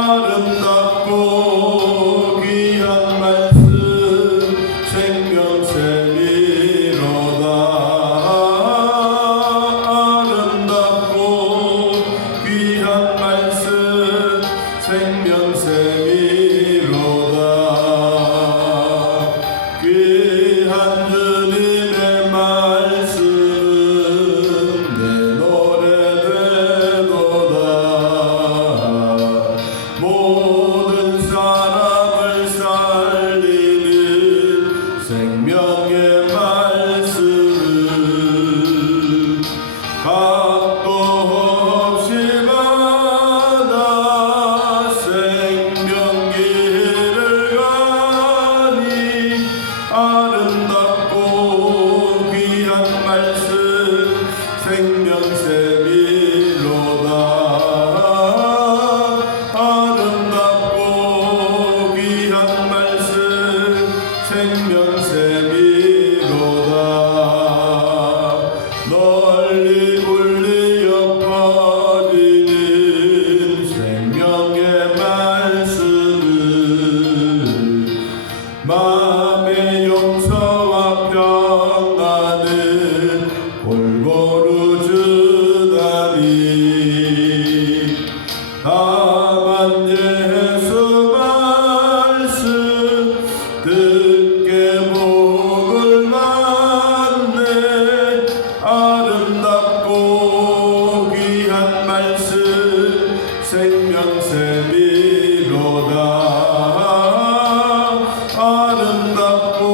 아름답고 귀한 말씀 생명샘이로다. 아름답고 귀한 말씀 생명샘이로다. 귀한 주님의 말씀은 내 노래 되도다. 모든 사람을 살리는 생명의 말씀은 값도 없이 받아 생명길을 가니 아름답고 귀한 말씀 생명샘이로다. 아름답고 귀한 말씀 생명샘이로다. 널리 울리어 퍼지는 생명의 말씀은 마음의 용서와 평안을 골고루 주다니. 다만 예수 말씀 듣게 복을 받네. 아름답고 귀한 말씀 생명샘이로다. 아름답고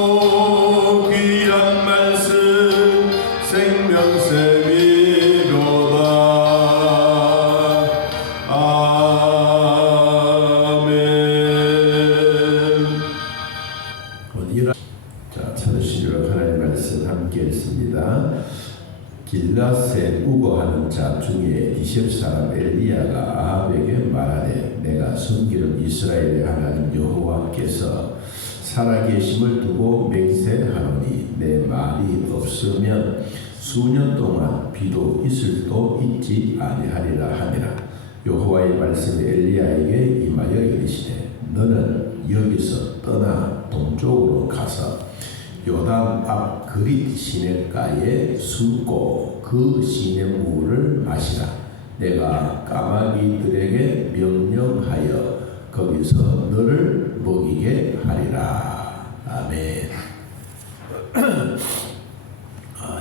귀한 말씀 생명샘이로다. 아멘. 자, 찾으시기로 하나님의 말씀 함께 했습니다. 길랏에 우거하는 자 중에 이십 사람 엘리야가 아합에게 말하되 내가 섬기는 이스라엘의 하나님 여호와께서 살아계심을 두고 맹세하노니 내 말이 없으면 수년 동안 비도 있을 수도 있지 아니하리라 하니라. 여호와의 말씀이 엘리야에게 임하여 이르시되 너는 여기서 떠나 동쪽으로 가서 요단 앞 그릿 시냇가에 숨고 그 시냇물을 마시라. 내가 까마귀들에게 명령하여 거기서 너를 먹이게 하리라. 아멘.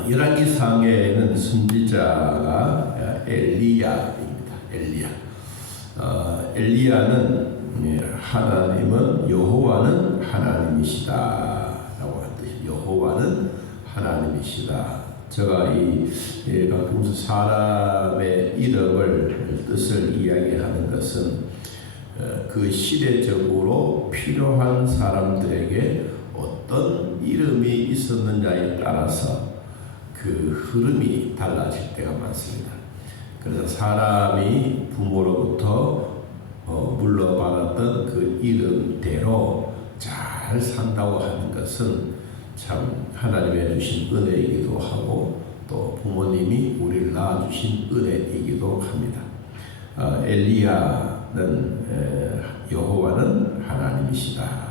열왕기상에는 선지자가 엘리야입니다. 엘리야는 하나님은 여호와는 하나님이시다 라고 한 뜻이, 여호와는 하나님이시다. 제가 가끔서 사람의 이름을 뜻을 이야기하는 것은 그 시대적으로 필요한 사람들에게 어떤 이름이 있었느냐에 따라서 그 흐름이 달라질 때가 많습니다. 그래서 사람이 부모로부터 물러받았던 그 이름대로 잘 산다고 하는 것은 참 하나님의 주신 은혜이기도 하고 또 부모님이 우리를 낳아주신 은혜이기도 합니다. 엘리야는 여호와는 하나님이시다.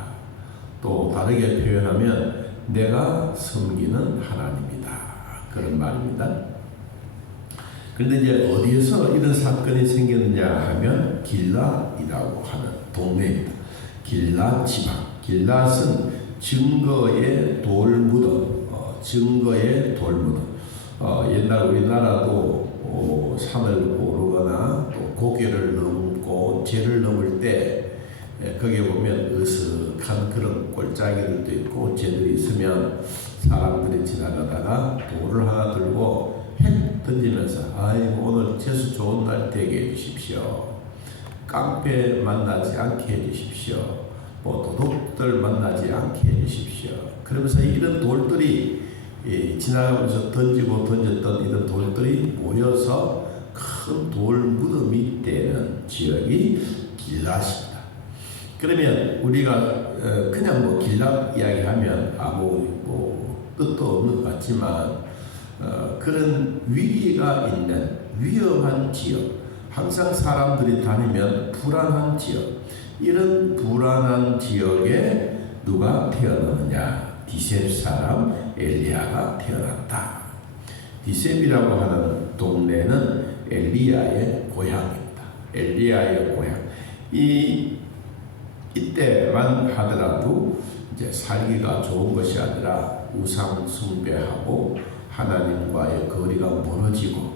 또 다르게 표현하면 내가 섬기는 하나님이다. 그런 말입니다. 그런데 이제 어디에서 이런 사건이 생겼느냐 하면 길랏이라고 하는 동네입니다. 길랏 지방. 길랏은 증거의 돌무덤, 증거의 돌무덤. 옛날 우리나라도 산을 오르거나 또 고개를 넘고 죄를 넘을 때 거기에 보면 으슥한 그런 골짜기들도 있고 죄들이 있으면 사람들이 지나가다가 돌을 하나 들고 획 던지면서 아이고 오늘 재수 좋은 날 되게 해주십시오. 깡패 만나지 않게 해주십시오. 뭐 도둑들 만나지 않게 해주십시오. 그러면서 이런 돌들이 지나가면서 던지고 던졌던 이런 돌들이 모여서 큰 돌 무덤이 되는 지역이 길랏입니다. 그러면 우리가 그냥 뭐 길랏 이야기하면 아무 뜻도 없는 것 같지만 그런 위기가 있는 위험한 지역, 항상 사람들이 다니면 불안한 지역, 이런 불안한 지역에 누가 태어나느냐? 디셉 사람 엘리야가 태어났다. 디셉이라고 하는 동네는 엘리야의 고향입니다. 엘리야의 고향. 이때만 하더라도 이제 살기가 좋은 것이 아니라 우상 숭배하고 하나님과의 거리가 멀어지고,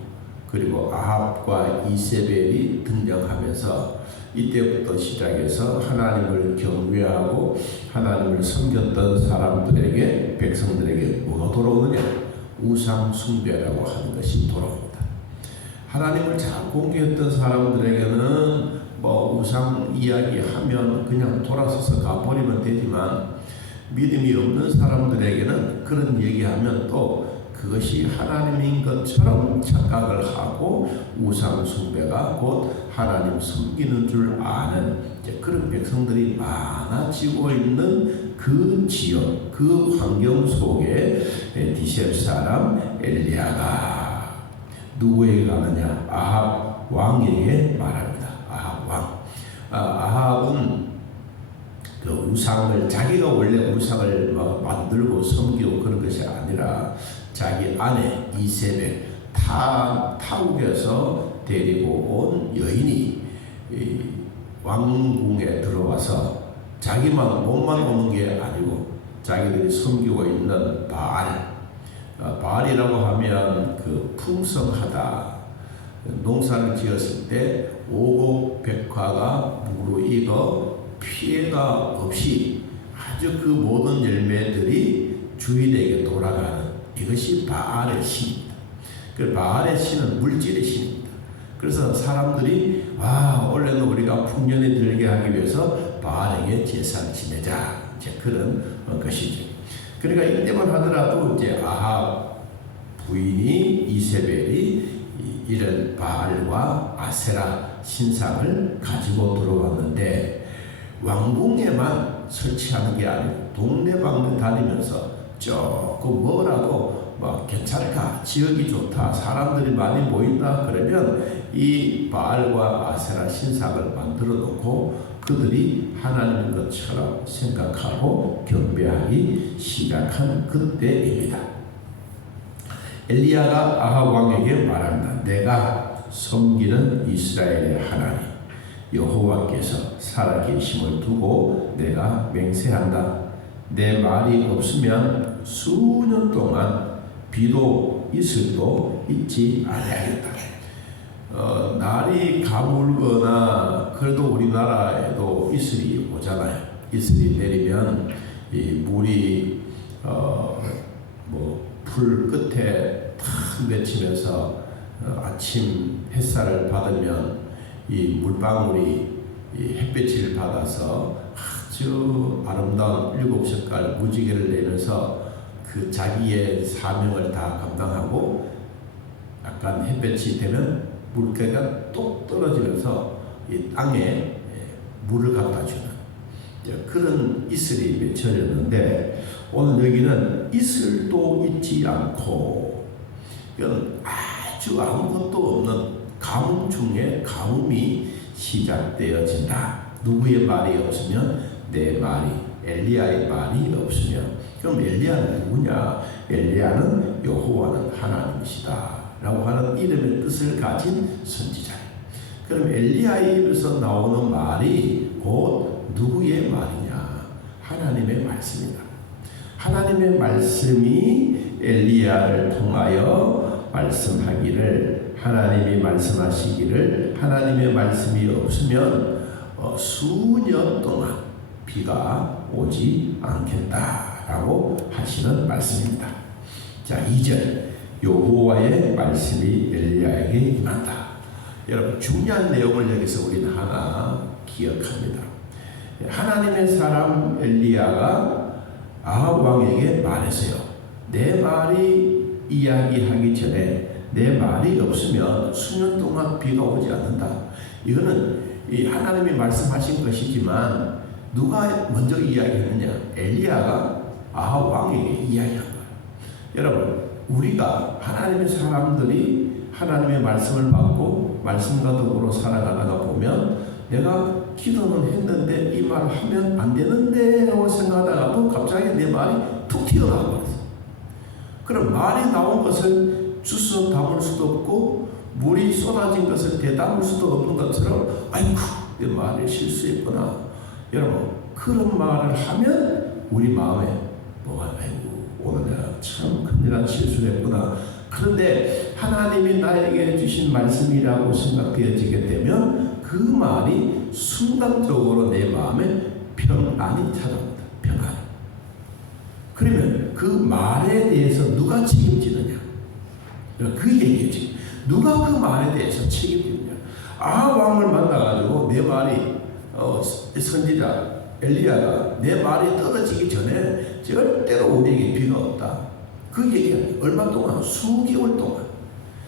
그리고 아합과 이세벨이 등장하면서 이때부터 시작해서 하나님을 경외하고 하나님을 섬겼던 사람들에게, 백성들에게 뭐가 돌아오느냐? 우상 숭배라고 하는 것이 돌아옵니다. 하나님을 잘 공개했던 사람들에게는 뭐 우상 이야기하면 그냥 돌아서서 가버리면 되지만, 믿음이 없는 사람들에게는 그런 얘기하면 또 그것이 하나님인 것처럼 착각을 하고 우상 숭배가 곧 하나님 섬기는 줄 아는 그런 백성들이 많아지고 있는 그 지역, 그 환경 속에 디셉 사람 엘리야가 누구에게 가느냐? 아합 왕에게 말합니다. 아합 왕. 아합은 그 우상을, 자기가 원래 우상을 만들고 섬기고 그런 것이 아니라 자기 아내 이세벨, 타국에서 데리고 온 여인이 왕궁에 들어와서 자기만 몸만 오는 게 아니고 자기들이 섬기고 있는 바알이라고 하면 그 풍성하다. 농사를 지었을 때 오곡백화가 무르익어 피해가 없이 아주 그 모든 열매들이 주인에게 돌아가는, 이것이 바알의 신입니다. 그 바알의 신은 물질의 신입니다. 그래서 사람들이 원래는 우리가 풍년에 들게 하기 위해서 바알에게 제사를 지내자, 이제 그런 것이죠. 그러니까 이때만 하더라도 이제 아합 부인이 이세벨이 이런 바알과 아세라 신상을 가지고 들어왔는데, 왕궁에만 설치하는 게 아니고 동네방네 다니면서 조금 뭐라도 괜찮다, 지역이 좋다, 사람들이 많이 모인다 그러면 이 바알과 아세라 신상을 만들어 놓고 그들이 하나님인 것처럼 생각하고 경배하기 시작한 그때입니다. 엘리야가 아합 왕에게 말합니다. 내가 섬기는 이스라엘의 하나님 여호와께서 살아계심을 두고 내가 맹세한다. 내 말이 없으면 수년 동안 비도 이슬도 있지 아니하겠다. 날이 가물거나 그래도 우리나라에도 이슬이 오잖아요. 이슬이 내리면 이 물이 풀 끝에 탁 맺히면서 아침 햇살을 받으면 이 물방울이 이 햇빛을 받아서 아주 아름다운 7색깔 무지개를 내면서 그 자기의 사명을 다 감당하고 약간 햇볕이 되면 물개가 똑 떨어지면서 이 땅에 물을 갖다 주는 그런 이슬이 맺혀졌는데, 오늘 여기는 이슬도 있지 않고 이건 아주 아무것도 없는 가뭄 중에 가뭄이 시작되어진다. 누구의 말이 없으면 내 말이, 엘리야의 말이 없으면, 그럼 엘리야는 누구냐? 엘리야는 여호와는 하나님이시다 라고 하는 이름의 뜻을 가진 선지자예요. 그럼 엘리야의 입에서 나오는 말이 곧 누구의 말이냐? 하나님의 말씀이다. 하나님의 말씀이 엘리야를 통하여 말씀하기를, 하나님이 말씀하시기를 하나님의 말씀이 없으면 수년 동안 비가 오지 않겠다라고 하시는 말씀입니다. 자, 2절 여호와의 말씀이 엘리야에게 임한다. 여러분, 중요한 내용을 여기서 우리는 하나 기억합니다. 하나님의 사람 엘리야가 아합 왕에게 말했어요. 내 말이 이야기하기 전에 내 말이 없으면 수년 동안 비가 오지 않는다. 이거는 하나님이 말씀하신 것이지만 누가 먼저 이야기했느냐? 엘리야가 아합 왕에게 이야기한 거예요. 여러분, 우리가 하나님의 사람들이 하나님의 말씀을 받고 말씀과 도구로 살아가다가 보면 내가 기도는 했는데 이 말을 하면 안 되는데 하고 생각하다가도 갑자기 내 말이 툭 튀어나와 버렸어. 그럼 말이 나온 것을 주워 담을 수도 없고 물이 쏟아진 것을 되담을 수도 없는 것처럼 아이고 내 말을 실수했구나. 여러분 그런 말을 하면 우리 마음에 뭐가 아이고 오늘 내가 참 큰일난 실수를 했구나. 그런데 하나님이 나에게 주신 말씀이라고 생각되어지게 되면 그 말이 순간적으로 내 마음에 평안이 찾아옵니다. 평안. 그러면 그 말에 대해서 누가 책임지느냐? 그 얘기지. 누가 그 말에 대해서 책임지느냐? 아합왕을 만나가지고 내 말이 선지자 엘리야가 내 말이 떨어지기 전에 절대로 우리에게 비가 없다. 그 얘기가 얼마 동안? 수개월 동안.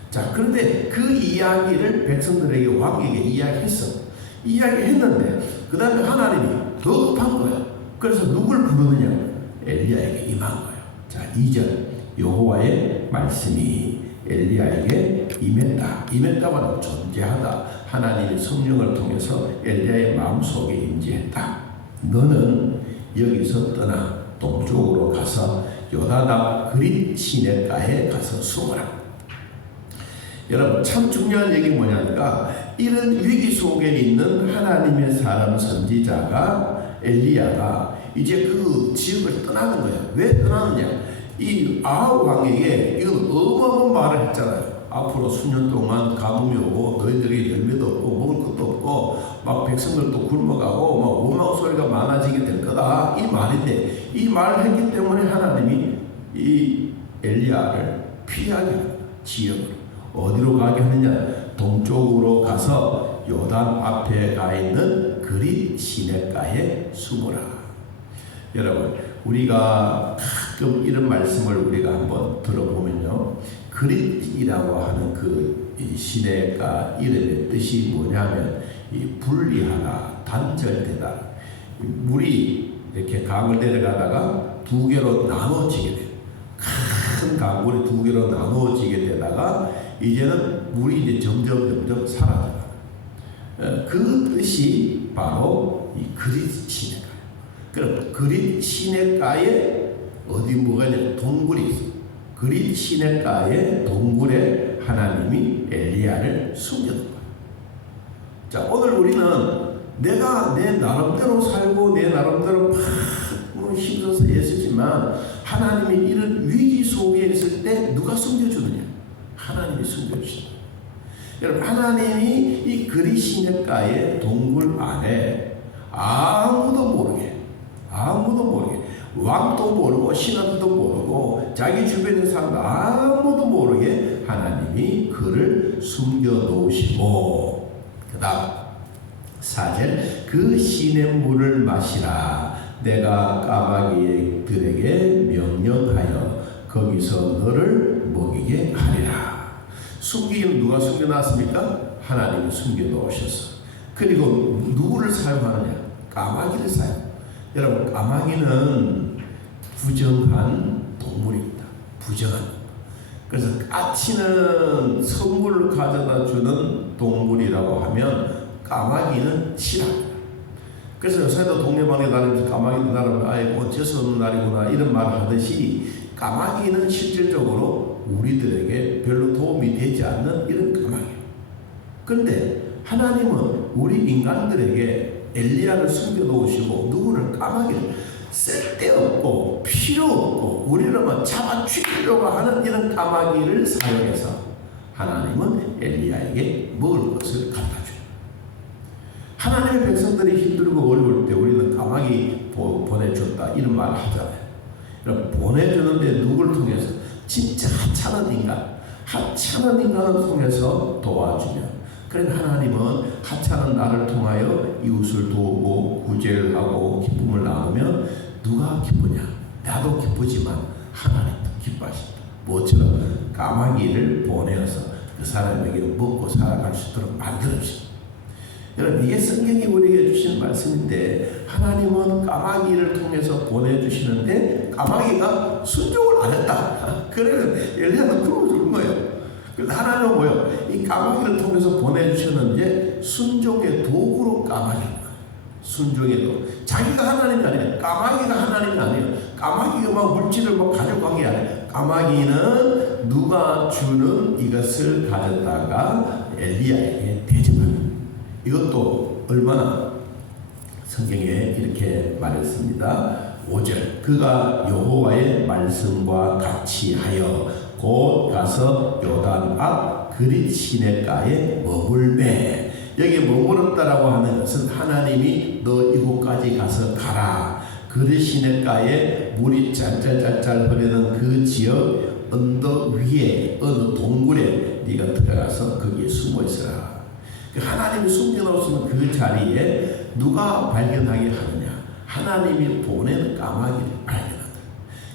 자, 그런데 그 이야기를 백성들에게 왕에게 이야기했어. 이야기했는데 그 다음에 하나님이 더 급한 거야. 그래서 누굴 부르느냐? 엘리야에게 임한 거예요. 자, 2절 여호와의 말씀이 엘리야에게 임했다. 임했다고 하는 존재하다. 하나님의 성령을 통해서 엘리야의 마음속에 임재했다. 너는 여기서 떠나 동쪽으로 가서 요단 앞 그릿 시냇가에 가서 숨어라. 여러분 참 중요한 얘기 뭐냐니까 이런 위기 속에 있는 하나님의 사람 선지자가 엘리야가 이제 그 지역을 떠나는 거야. 왜 떠나느냐? 이 아합 왕에게 이건 어마어마한 말을 했잖아요. 앞으로 수년 동안 가뭄이 오고 너희들이 열매도 없고 먹을 것도 없고 막 백성들도 굶어가고 막 원망 소리가 많아지게 될 거다. 이 말인데 이 말을 했기 때문에 하나님이 이 엘리야를 피하게 합니다. 지역으로. 어디로 가게 하느냐? 동쪽으로 가서 요단 앞에 가 있는 그릿 시냇가에 숨어라. 여러분 우리가 가끔 이런 말씀을 우리가 한번 들어보면요. 그릿이라고 하는 그 시냇가 이름의 뜻이 뭐냐면 이 분리하다, 단절되다. 물이 이렇게 강을 내려가다가 두 개로 나눠지게 돼요. 큰 강물이 두 개로 나눠지게 되다가 이제는 물이 이제 점점 사라져요. 그 뜻이 바로 이 그릿 시냇가. 그럼 그릿 시냇가에 어디 뭐가 있냐? 동굴이 있어. 그릿 시냇가의 동굴에 하나님이 엘리야를 숨겨둔 거야. 자, 오늘 우리는 내가 내 나름대로 살고 내 나름대로 막 힘써서 애쓰지만 하나님이 이런 위기 속에 있을 때 누가 숨겨주느냐? 하나님이 숨겨주신다. 여러분 하나님이 이 그릿 시냇가의 동굴 안에 아무도 모르게 왕도 모르고 신하들도 모르고 자기 주변의 사람도 아무도 모르게 하나님이 그를 숨겨 놓으시고 그 다음 4절 그 시냇물을 마시라. 내가 까마귀들에게 명령하여 거기서 너를 먹이게 하리라. 숨기기는 누가 숨겨놨습니까? 하나님이 숨겨 놓으셨어. 그리고 누구를 사용하느냐? 까마귀를 사용. 여러분 까마귀는 부정한 동물입니다. 부정한. 그래서 까치는 선물을 가져다 주는 동물이라고 하면 까마귀는 싫어합니다. 그래서 요새도 동네방에 다니면서 까마귀도 나를 아예 어째서 없는 날이구나 이런 말을 하듯이 까마귀는 실질적으로 우리들에게 별로 도움이 되지 않는 이런 까마귀예요. 그런데 하나님은 우리 인간들에게 엘리야를 숨겨놓으시고 누구를 까마귀를 쓸데없고 필요없고 우리를 잡아 죽이려고 하는 이런 까마귀를 사용해서 하나님은 엘리야에게 먹을 것을 갖다 줘요. 하나님의 백성들이 힘들고 어려울 때 우리는 까마귀 보내줬다 이런 말을 하잖아요. 여러분 보내주는데 누굴 통해서? 진짜 하찮은 인간을 통해서 도와주면 그러니까 하나님은 하찮은 나를 통하여 이웃을 도우고 구제를 하고 기쁨을 나누면 누가 기쁘냐? 나도 기쁘지만 하나님도 기뻐하신다. 뭐처럼? 까마귀를 보내어서 그 사람에게 먹고 살아갈 수 있도록 만들어주신다. 여러분 이게 성경이 우리에게 주신 말씀인데 하나님은 까마귀를 통해서 보내주시는데 까마귀가 순종을 안 했다. 그래서 엘리야는 그러고 죽은 거예요. 그래서 하나님은 뭐요? 이 까마귀를 통해서 보내주셨는데 순종의 도구로 까마귀. 순종의 도구. 자기가 하나님이 아니에요. 까마귀가 하나님이 아니에요. 까마귀가 막 물질을 막 가져간 게 아니에요. 까마귀는 누가 주는 이것을 가졌다가 엘리야에게 대접하는. 이것도 얼마나 성경에 이렇게 말했습니다. 5절 그가 여호와의 말씀과 같이 하여 곧 가서 요단 앞 그릿 시냇가에 머물매. 여기 머물었다라고 하는 것은 하나님이 너 이곳까지 가서 가라. 그릿 시냇가에 물이 짤짤짤짤 흐르는 그 지역 언덕 위에 어느 동굴에 네가 들어가서 거기에 숨어 있어라. 하나님이 숨겨놓으시는 그 자리에 누가 발견하게 하느냐? 하나님이 보낸 까마귀를 발견한다.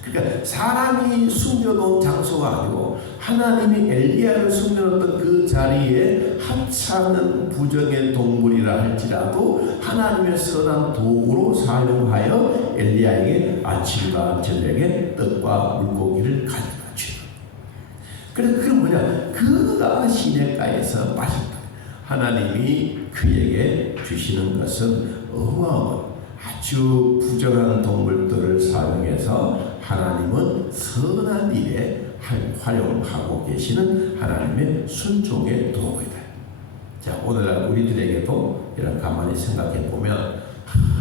그러니까 사람이 숨겨놓은 장소가 아니고 하나님이 엘리야를 숨겨놓던 그 자리에 하찮은 부정의 동물이라 할지라도 하나님의 선한 도구로 사용하여 엘리야에게 아침과 저녁에 떡과 물고기를 가져다 주는. 그래서 그건 뭐냐? 그가 시냇가에서 마셨다. 하나님이 그에게 주시는 것은 어마어마한 아주 부정한 동물들을 사용해서 하나님은 선한 일에 활용하고 계시는 하나님의 순종의 도구이다. 자, 오늘날 우리들에게도 이런 가만히 생각해 보면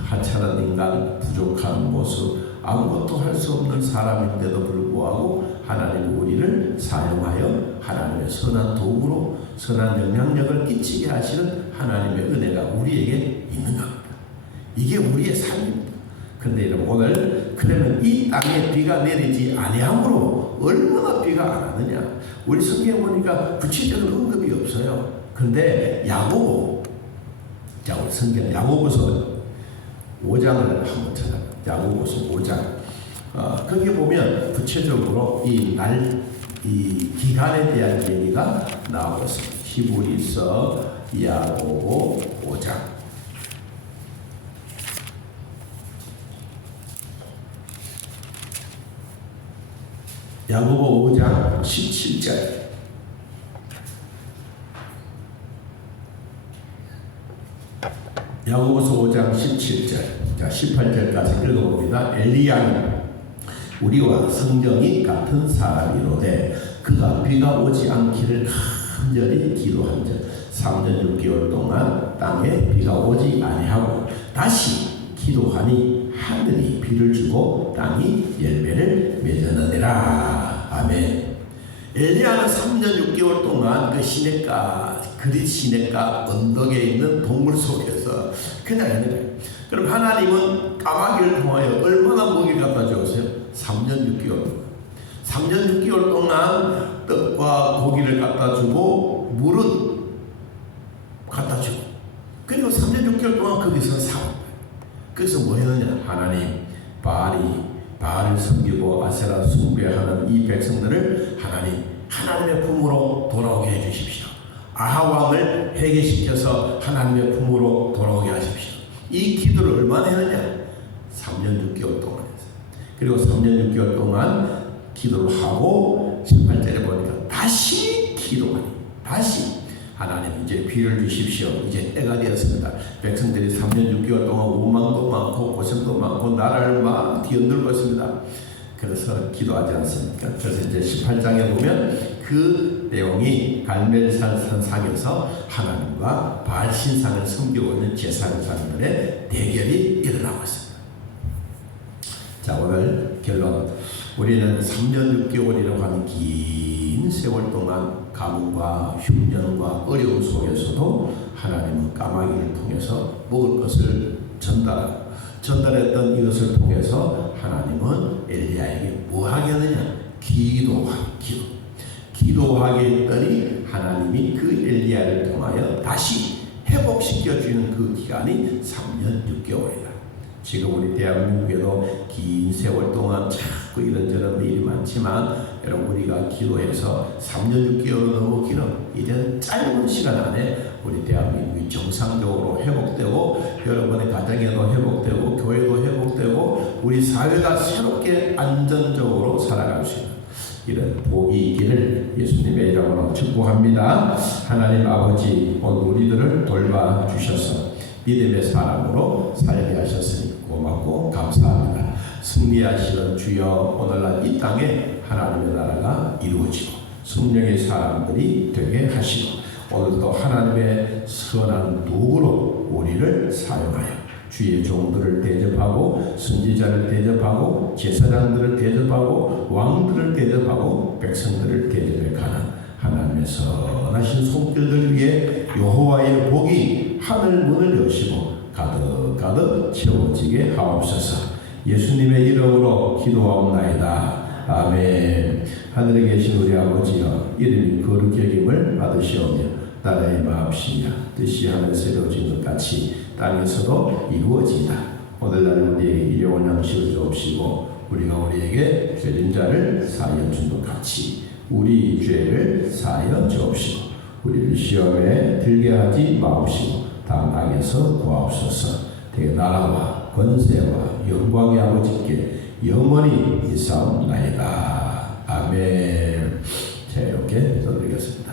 하찮은 인간, 부족한 모습, 아무것도 할 수 없는 사람인데도 불구하고 하나님이 우리를 사용하여 하나님의 선한 도구로 선한 영향력을 끼치게 하시는 하나님의 은혜가 우리에게 있는 겁니다. 이게 우리의 삶입니다. 그런데 여러분 오늘 그러면 이 땅에 비가 내리지 아니함으로 얼마나 비가 안 하느냐? 우리 성경에 보니까 구체적인 언급이 없어요. 그런데 야고보, 자 우리 성경 야고보서 5장을 한번 찾아봐. 야고보서 5장. 거기 보면 구체적으로 이 기간에 대한 얘기가 나오고 있습니다. 히브리서 야고보 5장. 야고보 5장 17절. 야고보서 5장 17절. 자, 18절까지 읽어봅니다. 엘리야는 우리와 성경이 같은 사람이로되 그가 비가 오지 않기를 간절히 기도한즉 3년 6개월 동안 땅에 비가 오지 아니하고 다시 기도하니 하늘이 비를 주고 땅이 열매를 맺었느니라. 아멘. 엘리야는 3년 6개월 동안 그 시냇가, 그릿 시냇가 언덕에 있는 동물 속에서 그냥 있는 거예요. 그럼 하나님은 까마귀를 통하여 얼마나 먹이를 갖다 주었어요? 3년 6개월. 3년 6개월 동안 떡과 고기를 갖다 주고 물은 갖다 주고 그리고 3년 6개월 동안 거기서 살았어요. 그래서 뭐 했느냐? 하나님 바알을 섬기고 아세라 숭배하는 이 백성들을 하나님의 품으로 돌아오게 해주십시오. 아하 왕을 회개시켜서 하나님의 품으로 돌아오게 하십시오. 이 기도를 얼마나 했느냐? 3년 6개월 동안 했어요. 그리고 3년 6개월 동안 기도를 하고 18절에 보니까 다시 기도하니 다시 하나님 이제 비를 주십시오. 이제 때가 되었습니다. 백성들이 3년 6개월 동안 오만도 많고 고생도 많고 나라를 막 뒤흔들고 있습니다. 그래서 기도하지 않습니까? 그래서 이제 18장에 보면 그 내용이 갈멜산 산상에서 하나님과 바알 신상을 섬기고 있는 제사장들의 대결이 일어나고 있습니다. 자, 오늘 결론. 우리는 3년 6개월이라고 하는 긴 세월 동안 가뭄과 흉년과 어려움 속에서도 하나님은 까마귀를 통해서 먹을 것을 전달했던 이것을 통해서 하나님은 엘리야에게 뭐 하게 하느냐? 기도하게 했더니 하나님이 그 엘리야를 통하여 다시 회복시켜주는 그 기간이 3년 6개월이다. 지금 우리 대한민국에도 긴 세월 동안 자꾸 이런저런 일이 많지만 여러분 우리가 기도해서 3년 6개월은 너무 길어. 이제 짧은 시간 안에 우리 대한민국이 정상적으로 회복되고 여러분의 가정에도 회복되고 교회도 회복되고 우리 사회가 새롭게 안전적으로 살아갈 수 있는 이런 복이 있기를 예수님의 이름으로 축복합니다. 하나님 아버지, 오늘 우리들을 돌봐주셔서 믿음의 사람으로 살게 하셨으니 고맙고 감사합니다. 승리하시는 주여, 오늘날 이 땅에 하나님의 나라가 이루어지고 성령의 사람들이 되게 하시고 오늘도 하나님의 선한 도구로 우리를 사용하여 주의 종들을 대접하고 선지자를 대접하고 제사장들을 대접하고 왕들을 대접하고 백성들을 대접해 가는 하나님의 선하신 손길들 위해 여호와의 복이 하늘 문을 여시고 가득가득 채워지게 하옵소서. 예수님의 이름으로 기도하옵나이다. 아멘. 하늘에 계신 우리 아버지여, 이름이 거룩히 여김을 받으시오며 나라의 마음씨며 뜻이 하늘에서 이루어진 것 같이 땅에서도 이루어지다. 오늘날 우리에게 일용할 양식을 주옵시고 우리가 우리에게 죄진 자를 사하여 준 것 같이 우리 죄를 사하여 주옵시고 우리를 시험에 들게 하지 마옵시고 다음 악에서 구하옵소서. 대개 나라와 권세와 영광의 아버지께 영원히 있사옵나이다. 아멘. 자, 이렇게 써드리겠습니다.